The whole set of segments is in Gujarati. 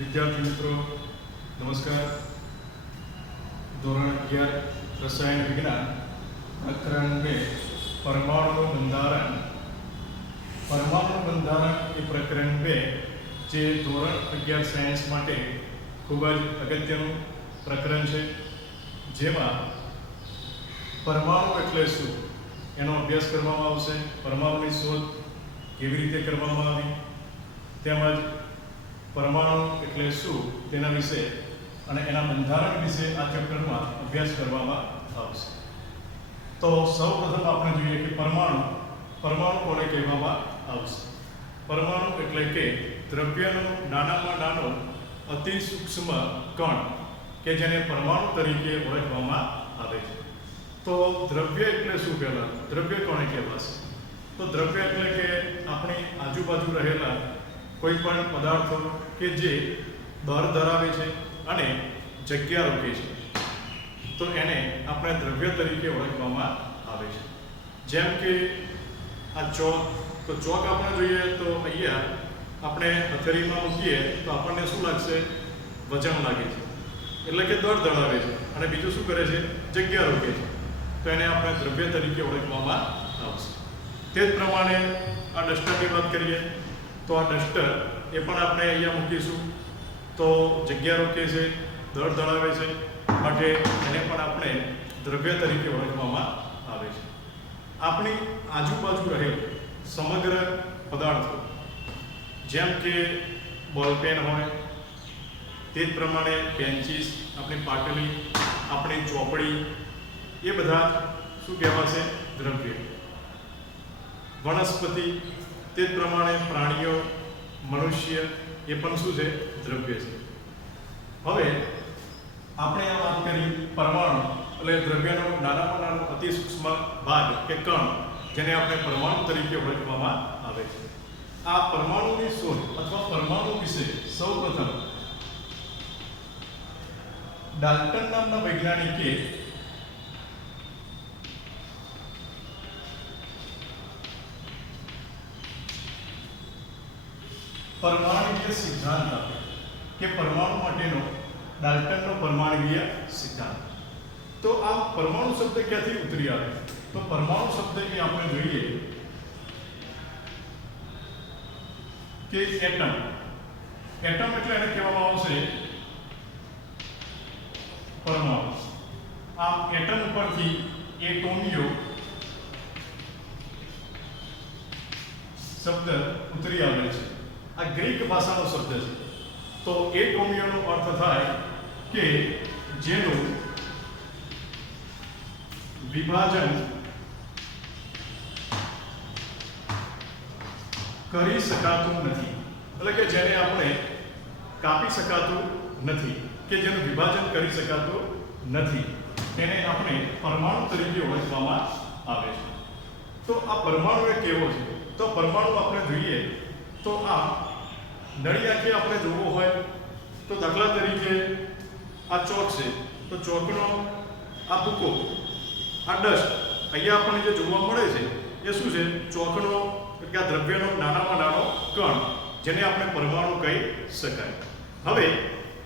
विद्यार्थी मित्रों नमस्कार। धोरण 11 रसायन विज्ञान प्रकरण 2 परमाणु बंधारण ए प्रकरण 2 जे धोरण 11 सायन्स माटे खूब ज अगत्यनुं प्रकरण है, जेमां परमाणु एटले शुं एनो अभ्यास करवामां आवशे। परमाणुनी शोध केवी रीते करवामां आवी, તેમજ परमाणु એટલે શું તેના વિશે અને એના બંધારણ વિશે આ ચેપ્ટરમાં અભ્યાસ કરવામાં આવશે। તો સૌપ્રથમ આપણે જોઈએ કે પરમાણુ કોને કહેવામાં આવશે। પરમાણુ એટલે કે દ્રવ્યનો નાનામાં નાનો અતિ સૂક્ષ્મ કણ કે જેને પરમાણુ તરીકે ઓળખવામાં આવે છે। તો દ્રવ્ય એટલે શું કહેવાય? દ્રવ્ય કોને કહેવાશે? તો દ્રવ્ય એટલે કે આપણી આજુબાજુ રહેલા कोईपण पदार्थों के जे बळ धरावे छे अने जग्या रोके छे तो एने आपणे द्रव्य तरीके ओळखवामां आवे छे। जेम के आ चौक, तो चौक आपणे जोईए तो अहींया आपणे हथेळीमां मूकीए तो आपणने शुं लागशे? वजन लागे छे, એટલે કે દળ ધરાવે છે અને બીજું શું કરે છે? જગ્યા રોકે છે, તો એને આપણે દ્રવ્ય તરીકે ઓળખવામાં આવશે। તે જ પ્રમાણે આ ડસ્ટરની વાત કરીએ तो आ डस्टर ए पण आपणे अहींया मूकीशुं तो जग्या रोके छे, दळ धरावे छे, माटे एने पण आपणे द्रव्य तरीके ओळखवामां आवे छे। आपणी आजुबाजु रहेल समग्र पदार्थो जेम के बॉलपेन होय, ते ज प्रमाणे पेन्चिस, आपणी पाटली, आपणी ચોપડી, ए बधा शुं कहेवाशे? द्रव्य। वनस्पति, તે જ પ્રમાણે પ્રાણીઓ, મનુષ્ય એ પણ શું છે? દ્રવ્ય છે। હવે આપણે આ વાત કરી પરમાણુ એટલે દ્રવ્યનો નાનામાં નાનો અતિ સૂક્ષ્મ ભાગ કે કણ જેને આપણે પરમાણુ તરીકે ઓળખવામાં આવે છે। આ પરમાણુની શોધ અથવા પરમાણુ વિશે સૌપ્રથમ ડાલ્ટન નામના વૈજ્ઞાનિકે परमाणुवीय सिद्धांत आप्यो के परमाणु माटेनो डाल्टननो परमाणुवीय सिद्धांत। तो आ परमाणु शब्द क्यांथी उतरी आवे? तो परमाणु शब्द ए आपणे जोईए के एटम એટલે એને કહેવામાં આવશે પરમાણુ। આ એટમ ઉપરથી એટોમિયો શબ્દ ઉતરી આવે છે। आ ग्रीक भाषाનો शब्द है। तो एटोमियोનો अर्थ थाय के जेनु विभाजन करी शकातुं नथी, એટલે કે જેને આપણે કાપી શકાતું નથી કે જેનું વિભાજન કરી શકાતું નથી તેને આપણે પરમાણુ તરીકે ઓળખવામાં આવે છે। તો આ પરમાણુ એ કેવો છે? તો પરમાણુ આપણે જોઈએ તો આ નળી આંખે આપણે જોવો હોય તો દાખલા તરીકે આ ચોક છે તો ચોકનો આ ભૂકો, આ ડસ્ટ અહીંયા આપણને જે જોવા મળે છે એ શું છે? ચોકનો એટલે આ દ્રવ્યનો નાનામાં નાનો કણ જેને આપણે પરમાણુ કહી શકાય। હવે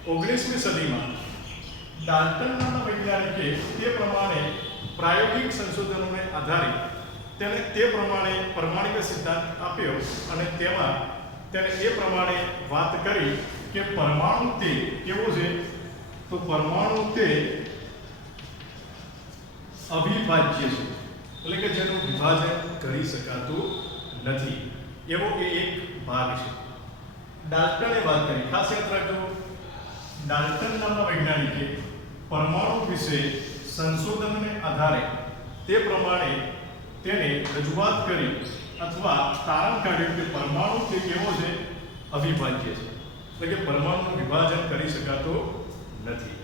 19મી સદીમાં ડાલ્ટન નામના વૈજ્ઞાનિકે તે પ્રમાણે પ્રાયોગિક સંશોધનોને આધારે તેને તે પ્રમાણે પરમાણુવીય સિદ્ધાંત આપ્યો અને તેમાં તેને એ પ્રમાણે વાત કરી કે પરમાણુ તે કેવો છે? તો પરમાણુ તે અવિભાજ્ય છે, એટલે કે જેનું વિભાજન કરી શકાતું નથી એવો એ એક ભાગ છે। ડાલ્ટને વાત કરી, ખાસ યાદ રાખજો ડાલ્ટન નામના વૈજ્ઞાનિકે પરમાણુ વિશે સંશોધનને આધારે તે પ્રમાણે તેને રજૂઆત કરી અથવા તારણ કાઢ્યું કે પરમાણુ તે કેવો છે? અવિભાજ્ય છે, એટલે કે પરમાણુનું વિભાજન કરી શકાતો નથી।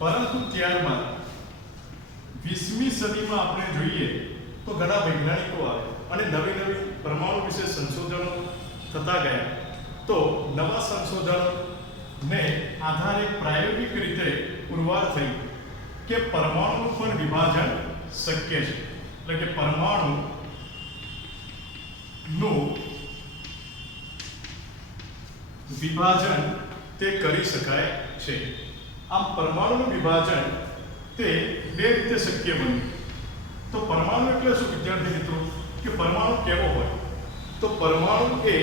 પરંતુ ત્યારબાદ 20મી સદીમાં આપણે જોઈએ તો ઘણા વૈજ્ઞાનિકો આવ્યા અને નવી નવી પરમાણુ વિશે સંશોધનો થતા ગયા। તો નવા સંશોધનને આધારે પ્રાયોગિક રીતે પુરવાર થઈ કે પરમાણુનું પણ વિભાજન શક્ય છે, એટલે કે પરમાણુનું વિભાજન તે કરી શકાય છે. આમ પરમાણુનું વિભાજન તે બે રીતે શક્ય બન્યું. તો પરમાણુ એટલે શું વિદ્યાર્થી મિત્રો? કે પરમાણુ કેવો હોય? તો પરમાણુ એ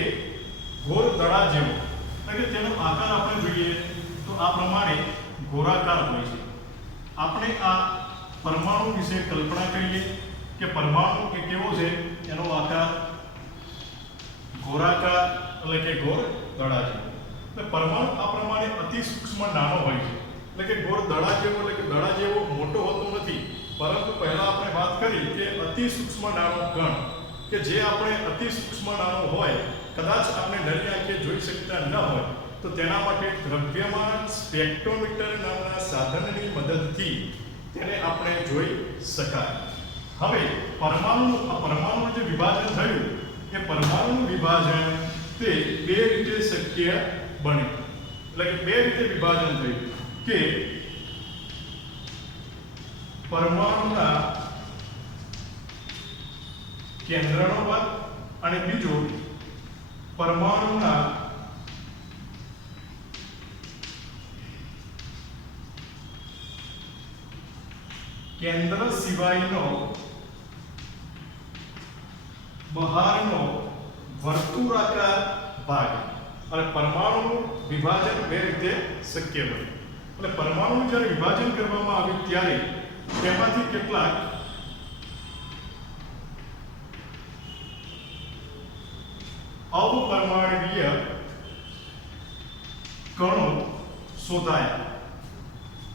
ગોળ દડા જેવો, એટલે કે તેનો આકાર આપણે જોઈએ તો આ પ્રમાણે ગોળાકાર હોય છે. આપણે આ પરમાણુ વિશે કલ્પના કરીએ કે પરમાણુ એ કેવો છે, એનો આકાર ગોળાકાર એટલે કે ગોળ દડા જેવો. એટલે પરમાણુ આ પ્રમાણે અતિ સૂક્ષ્મ નાનો હોય છે. એટલે કે ગોળ દડા જેવો એટલે કે દડા જેવો મોટો હોતો નથી, પરંતુ પહેલા આપણે વાત કરી કે અતિ સૂક્ષ્મ નાનો કણ, કે જે આપણે અતિ સૂક્ષ્મ નાનો હોય, કદાચ આપણે નરી આંખે જોઈ શકતા ન હોય, તો તેના માટે દ્રવ્યમાન સ્પેક્ટ્રોમીટર નામના સાધનની મદદથી તેને આપણે જોઈ શકાય. હવે પરમાણુનું જે વિભાજન થયું, એ પરમાણુનું વિભાજન તે બે રીતે શક્ય બન્યું. એટલે કે બે રીતે વિભાજન થયું કે પરમાણુના કેન્દ્રનો ભાગ અને બીજો પરમાણુના કેન્દ્ર સિવાયનો બહારનો વર્તુળાકાર ભાગ. અને પરમાણુનું વિભાજન બે રીતે શક્ય બને. એટલે પરમાણુનું જ્યારે વિભાજન કરવામાં આવ્યું ત્યારે તેમાંથી કેટલાક અપરમાણવીય કણો શોધાયા.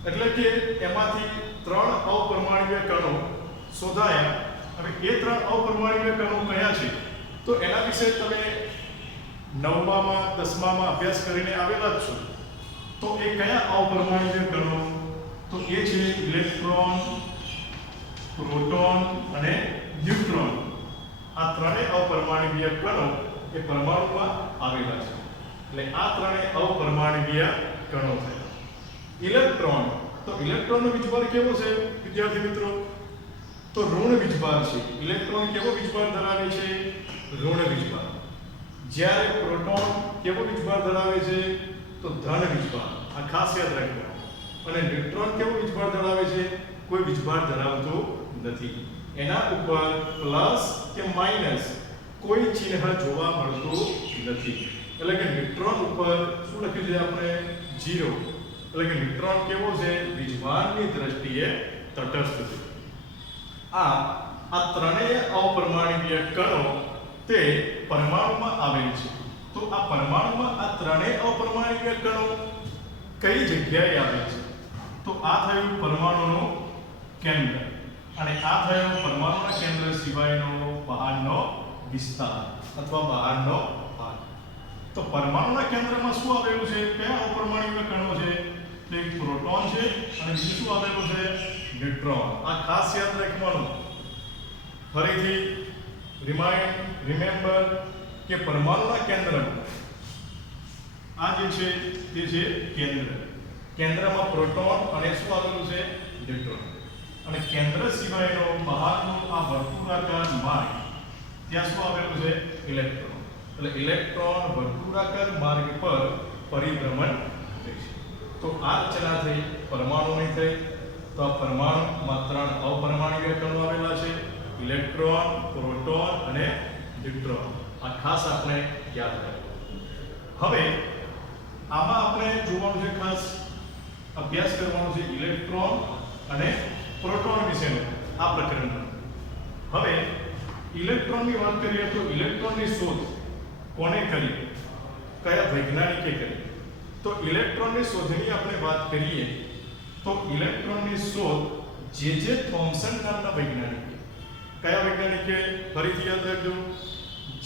એટલે કે એમાંથી 3 અપરમાણવીય કણો શોધાયા. હવે એ 3 અપરમાણવીય કણો કયા છે, તો એના વિશે તમે 9માં 10માં અભ્યાસ કરીને આવેલા જ છો. તો એ કયા અપરમાણવીય કણો? તો એ છે ઇલેક્ટ્રોન, પ્રોટોન અને ન્યુટ્રોન. આ ત્રણેય અપરમાણવીય કણો એ પરમાણુમાં આવેલા છે. એટલે આ ત્રણેય અપરમાણવીય કણો છે. ઇલેક્ટ્રોન, તો ઇલેક્ટ્રોનનો વીજભાર કેવો છે વિદ્યાર્થી મિત્રો? તો ઋણ વીજભાર છે. ઇલેક્ટ્રોન કેવો વીજભાર ધરાવે છે? ઋણ વીજભાર. જ્યારે પ્રોટોન કેવો વીજભાર ધરાવે છે? તો ધન વીજભાર. આ ખાસ યાદ રાખવાનું. અને ન્યુટ્રોન કેવો વીજભાર ધરાવે છે? કોઈ વીજભાર ધરાવતો નથી. એના ઉપર પ્લસ કે માઈનસ કોઈ ચિહ્ન જોવા મળતું નથી. એટલે કે ન્યુટ્રોન ઉપર શું લખ્યું છે આપણે? 0. એટલે કે ન્યુટ્રોન કેવો છે? વીજભારની દ્રષ્ટિએ તટસ્થ છે. આ ત્રણેય અપરમાણવીય કણો તે પરમાણુમાં આવેલ છે. તો આ પરમાણુમાં આ ત્રણેય અપરમાણવીય કણો કઈ જગ્યાએ આવે છે? તો આ થયું પરમાણુનું કેન્દ્ર, અને આ થયો પરમાણુના કેન્દ્ર સિવાયનો બહારનો વિસ્તાર અથવા બહારનો ભાગ. તો પરમાણુના કેન્દ્રમાં શું આવેલું છે? કયા અપરમાણવીય કણો છે? તો એક પ્રોટોન છે અને બીજું શું આવેલું છે? ન્યુટ્રોન. આ ખાસ યાદ રાખવાનું. ફરીથી રિમેમ્બર કે પરમાણુના કેન્દ્રમાં આ જે છે તે છે કેન્દ્ર. કેન્દ્રમાં પ્રોટોન અને શું આવેલું છે? ન્યુટ્રોન. અને કેન્દ્ર સિવાયનો બહારનો આ વર્તુળાકાર માર્ગ, ત્યાં શું આવેલું છે? ઇલેક્ટ્રોન. એટલે ઇલેક્ટ્રોન વર્તુળાકાર માર્ગ પર પરિભ્રમણ કરે છે. તો આ રચના થઈ પરમાણુની થઈ. તો આ પરમાણુમાં 3 અપરમાણવીય કણો આવેલા છે: ઇલેક્ટ્રોન, પ્રોટોન અને ન્યુટ્રોન. આ ખાસ આપણે યાદ રાખવું. હવે આમાં આપણે જોવાનું છે, ખાસ અભ્યાસ કરવાનો છે ઇલેક્ટ્રોન અને પ્રોટોન વિશેનો આ પ્રકરણમાં. હવે ઇલેક્ટ્રોનની વાત કરીએ તો ઇલેક્ટ્રોનની શોધ કોણે કરી? કયા વૈજ્ઞાનિકે કરી? તો ઇલેક્ટ્રોનની શોધની આપણે વાત કરીએ તો ઇલેક્ટ્રોનની શોધ જે થોમ્સન નામના વૈજ્ઞાનિકે. કયા વૈજ્ઞાનિકે? ફરીથી યાદ રાખજો.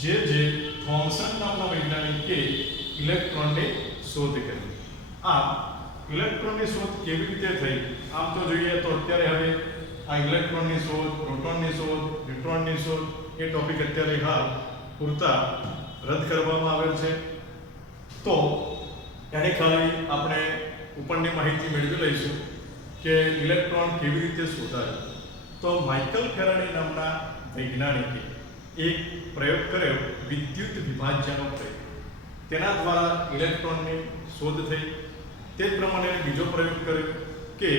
જે થોમ્સન નામના વૈજ્ઞાનિકે ઇલેક્ટ્રોનની શોધ કરી. આ ઇલેક્ટ્રોનની શોધ કેવી રીતે થઈ? આમ તો જોઈએ તો અત્યારે હવે આ ઇલેક્ટ્રોનની શોધ, પ્રોટોનની શોધ, ન્યુટ્રોનની શોધ એ ટોપિક અત્યારે હાલ પૂરતા રદ કરવામાં આવેલ છે. તો એની ખાલી આપણે ઉપરની માહિતી મેળવી લઈશું કે ઇલેક્ટ્રોન કેવી રીતે શોધાય. તો માઇકલ ફેરાડે નામના વૈજ્ઞાનિકે એક પ્રયોગ કર્યો, વિદ્યુત વિભાજ્યનો પ્રયોગ. તેના દ્વારા ઇલેક્ટ્રોનની શોધ થઈ. તે જ પ્રમાણે એણે બીજો પ્રયોગ કર્યો કે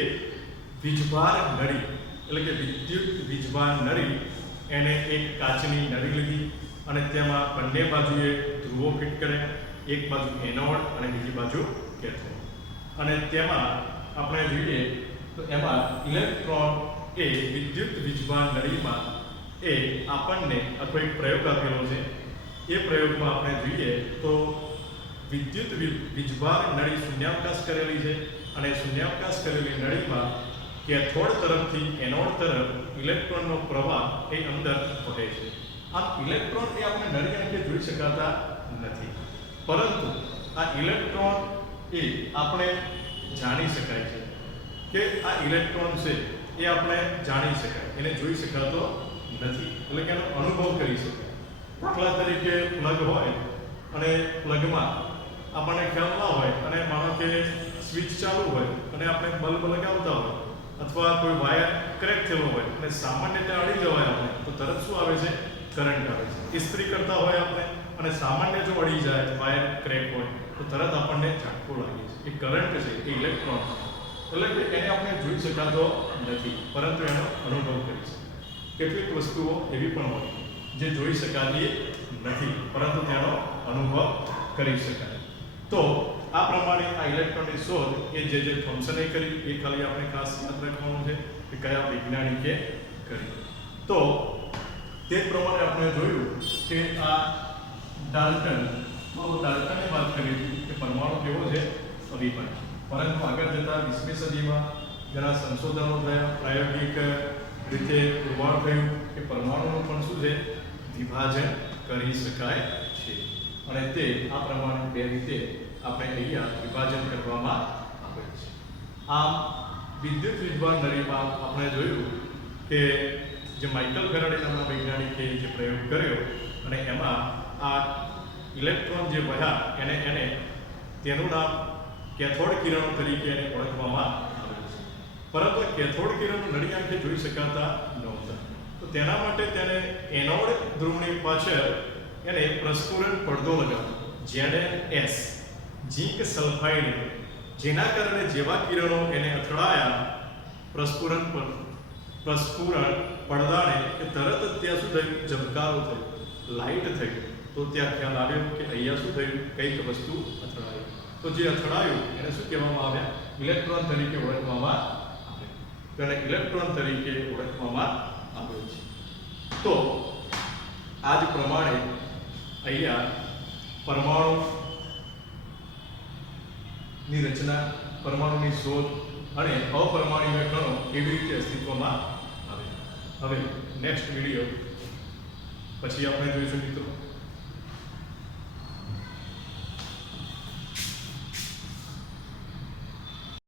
વીજભાર નળી એટલે કે વિદ્યુત વીજભાર નળી. એને એક કાચની નળી લીધી અને તેમાં બંને બાજુએ ધ્રુવો ફિટ કર્યા, એક બાજુ એનોડ અને બીજી બાજુ કેથોડ. અને તેમાં આપણે જોઈએ તો એમાં ઇલેક્ટ્રોન એ વિદ્યુત વીજભાર નળીમાં એ આપણને આખો એક પ્રયોગ આપેલો છે. એ પ્રયોગમાં આપણે જોઈએ તો વિદ્યુત વીજભાર નળી શૂન્યાવકાશ કરેલી છે અને શૂન્યાવકાશ કરેલી નળીમાં કેથોડ તરફથી એનોડ તરફ ઇલેક્ટ્રોનનો પ્રવાહ એ અંદર વહે છે. આમ ઇલેક્ટ્રોન એ આપણે નળી આંખે જોઈ શકાતા નથી, પરંતુ આ ઇલેક્ટ્રોન એ આપણે જાણી શકાય છે કે આ ઇલેક્ટ્રોન છે એ આપણે જાણી શકાય, એને જોઈ શકાતો નથી, એટલે કે એનો અનુભવ કરી શકાય. દાખલા તરીકે પ્લગ હોય અને પ્લગમાં આપણને ખ્યાલ ના હોય અને માનો કે સ્વિચ ચાલુ હોય અને આપણે બલ્બ લગાવતા હોય અથવા કોઈ વાયર ક્રેક થયેલો હોય અને સામાન્ય રીતે અડી જવાય આપણે તો તરત શું આવે છે? કરંટ આવે છે. ઇસ્ત્રી કરતા હોય આપણે અને સામાન્ય જો અડી જાય વાયર ક્રેક હોય તો તરત આપણને ઝટકો લાગે છે. એ કરંટ છે, એ ઇલેક્ટ્રોન છે. એટલે કે એને આપણે જોઈ શકાતો નથી, પરંતુ એનો અનુભવ કરી શકીએ. કેટલીક વસ્તુઓ એવી પણ હોય જે જોઈ શકાતી નથી, પરંતુ તેનો અનુભવ કરી શકાય. તો આ પ્રમાણે આ ઇલેક્ટ્રોનની શોધ એ જે થોમ્સને કરી એ ખાલી આપણે ખાસ યાદ રાખવાનું છે કે કયા વૈજ્ઞાનિકે કરી. તો તે પ્રમાણે આપણે જોયું કે આ ડાલ્ટને વાત કરી કે પરમાણુ કેવો છે? અવિભાજ્ય. પરંતુ આગળ જતા 20મી સદીમાં ઘણા સંશોધનો થયા, પ્રાયોગિક રીતે પુરવાર થયું કે પરમાણુનું પણ શું છે? વિભાજન કરી શકાય છે. અને તે આ પ્રમાણે બે રીતે આપણે અહીંયા વિભાજન કરવામાં આવે છે. આમ વિદ્યુત વીજભાર નળીમાં આપણે જોયું કે જે માઇકલ ફેરાડે નામના વૈજ્ઞાનિકે જે પ્રયોગ કર્યો અને એમાં આ ઇલેક્ટ્રોન જે વહ્યા એને તેનું નામ કેથોડ કિરણો તરીકે એને ઓળખવામાં આવે છે. પરંતુ કેથોડ કિરણો નળી આંખે જોઈ શકાતા નહોતા, તો તેના માટે તેને એનોડ ધ્રુવની પાછળ એને પ્રસ્ફુરણ પડદો લગાવ્યો, ZnS, ઝીંક સલ્ફાઇડ, જેના કારણે જેવા કિરણો એને અથડાયા પ્રસ્ફુરણ પડદાને કે તરત જ ત્યાં શું થયું? ઝબકારો થયો, લાઇટ થઈ. તો ત્યાં ખ્યાલ આવ્યો કે અહીંયા શું થયું? કંઈક વસ્તુ અથડાયું. તો જે અથડાયું એને શું કહેવામાં આવ્યા? ઇલેક્ટ્રોન તરીકે ઓળખવામાં આવે. તેને ઇલેક્ટ્રોન તરીકે ઓળખવામાં આવે છે. તો આ જ પ્રમાણે અહીંયા પરમાણુની રચના, પરમાણુની શોધ અને અપરમાણુય કણો કેવી રીતે અસ્તિત્વમાં આવે. હવે નેક્સ્ટ વિડીયો પછી આપણે જોઈશું મિત્રો